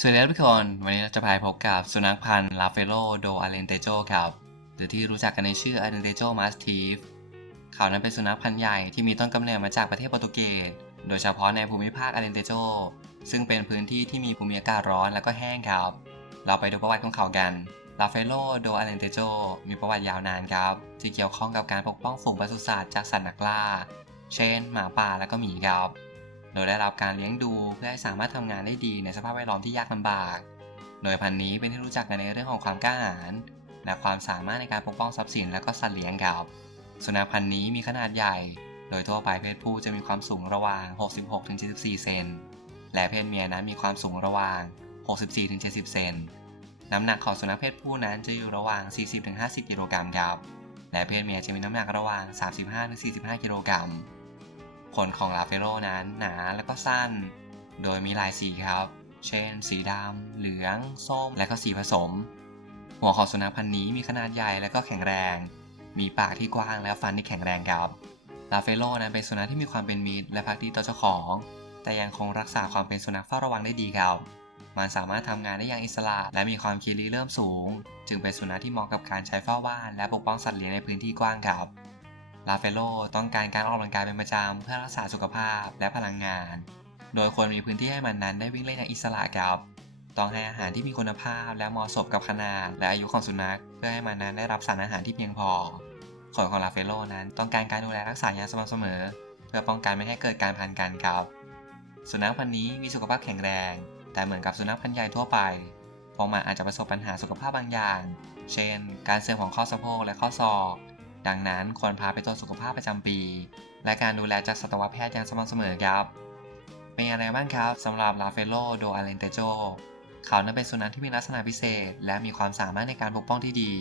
สวัสดีครับทุกคน วันนี้เราจะพาไปพบกับสุนัขพันธุ์ลาเฟโลโดอาเลนเตโจครับ หรือที่รู้จักกันในชื่ออาเลนเตโจมาสทีฟเขานั้นเป็นสุนัขพันธุ์ใหญ่ที่มีต้นกำเนิดมาจากประเทศโปรตุเกส โดยเฉพาะในภูมิภาคอาเลนเตโจ ซึ่งเป็นพื้นที่ที่มีภูมิอากาศร้อนและก็แห้งครับ เราไปดูประวัติของเขากัน ลาเฟโลโดอาเลนเตโจมีประวัติยาวนานครับ ที่เกี่ยวข้องกับการปกป้องฝูงปศุสัตว์จากสัตว์นักล่า เช่น หมาป่าและก็หมีครับ โดยได้รับการเลี้ยงดูเพื่อให้สามารถทำงานได้ดีในสภาพแวดล้อมที่ยากลำบาก โดยพันธุ์นี้เป็นที่รู้จักกันในเรื่องของความกล้าหาญและความสามารถในการปกป้องทรัพย์สินและก็สัตว์เลี้ยงครับ สุนัขพันธุ์นี้มีขนาดใหญ่ โดยทั่วไปเพศผู้จะมีความสูงระหว่าง 66-74 เซน และเพศเมียนั้นมีความสูงระหว่าง 64-70 เซน น้ำหนักของสุนัขเพศผู้นั้นจะอยู่ระหว่าง 40-50 กิโลกรัมครับ และเพศเมียจะมีน้ำหนักระหว่าง 35-45 กิโลกรัม ขนของลาเฟโรนั้นหนาและก็สั้น โดยมีลายสีครับ เช่น สีดำ เหลือง ส้ม และก็สีผสม หัวของสุนัขพันธุ์นี้มีขนาดใหญ่และก็แข็งแรง มีปากที่กว้างและฟันที่แข็งแรงครับ ลาเฟโลนั้นเป็นสุนัขที่มีความเป็นมิตรและพักดีต่อเจ้าของ แต่ยังคงรักษาความเป็นสุนัขเฝ้าระวังได้ดีครับมันสามารถทำงานได้อย่างอิสระและมีความคิดริเริ่มสูง จึงเป็นสุนัขที่เหมาะกับการใช้เฝ้าบ้านและปกป้องสัตว์เลี้ยงในพื้นที่กว้างครับ ลาเฟโลต้องการการออกกำลังกายเป็นประจำเพื่อรักษาสุขภาพและพลังงาน โดยควรมีพื้นที่ให้มันนั้นได้วิ่งเล่นอย่างอิสระครับ ต้องให้อาหารที่มีคุณภาพและเหมาะสมกับขนาดและอายุของสุนัข เพื่อให้มันนั้นได้รับสารอาหารที่เพียงพอขนของลาเฟโลนั้นต้องการการดูแลรักษาอย่างสม่ำเสมอ เพื่อป้องกันไม่ให้เกิดการพันกันครับ สุนัขพันธุ์นี้มีสุขภาพแข็งแรง แต่เหมือนกับสุนัขพันธุ์ใหญ่ทั่วไปพวกมันอาจจะประสบปัญหาสุขภาพบางอย่าง เช่น การเสื่อมของข้อสะโพกและข้อศอก ดังนั้นควรพาไปตรวจสุขภาพประจำปี และการดูแลจากสัตวแพทย์อย่างสม่ำเสมอครับ เป็นอะไรบ้างครับสำหรับลาเฟโลโดอาเลนเตโจเขานั้นเป็นสุนัขที่มีลักษณะพิเศษ และมีความสามารถในการปกป้องที่ดี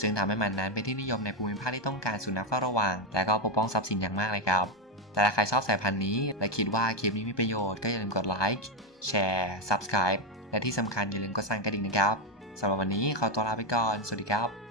ซึ่งทำให้มันนั้นเป็นที่นิยมในภูมิภาคที่ต้องการสุนัขเฝ้าระวัง และก็ปกป้องทรัพย์สินอย่างมากเลยครับ แต่ถ้าใครชอบสายพันธุ์นี้ และคิดว่าคลิปนี้มีประโยชน์ก็อย่าลืมกดไลค์แชร์ Subscribe และที่สำคัญอย่าลืมกดสั่นกระดิ่งนะครับสำหรับวันนี้ขอตัวลาไปก่อน สวัสดีครับ